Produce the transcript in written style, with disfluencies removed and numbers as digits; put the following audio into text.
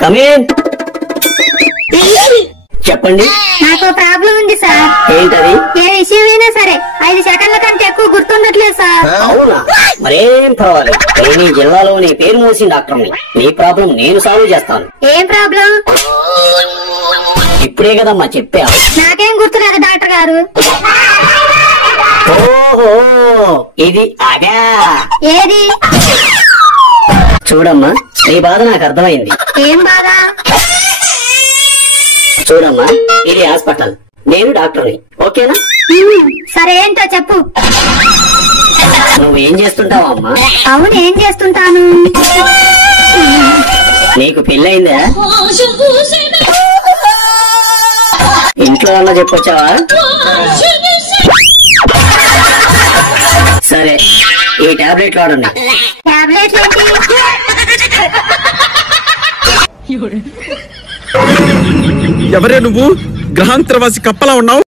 Come in. చెప్పండి. నాకు problem ఉంది సార్. ఏంటది? ఏ విషయమైనా సరే 5 సెకండ్ల కంటే ఎక్కువ గుర్తుండట్లేదు సార్. అవునా? మరేం పర్వాలేదు. నేను ఈ జిల్లాలోని పేరు మోసిన డాక్టర్ని. నీ ప్రాబ్లం నేను సాల్వ్ చేస్తాను. ఏం ప్రాబ్లం? ఇప్పుడే కదమ్మా చెప్పా. నాకేం గుర్తులేదు డాక్టర్ గారు. ఓహో, ఇది అదా? ఏది? చూడమ్మా, నీ బాధ నాకు అర్థమైంది. ఏం బాధ? చూడమ్మా, ఇది హాస్పిటల్, నేను డాక్టర్ని. ఓకేనా? సరే ఏంటో చెప్పు. నువ్వేం చేస్తుంటావా అమ్మా? అవును, ఏం చేస్తుంటాను. నీకు పెళ్ళయిందా? ఇంట్లో అన్న చెప్పొచ్చావా? సరే, ఈ టాబ్లెట్ వాడండి. టాబ్లెట్ ఏంటి? ఎవరే నువ్వు? గ్రహాంతరవాసి కప్పలా ఉన్నావు.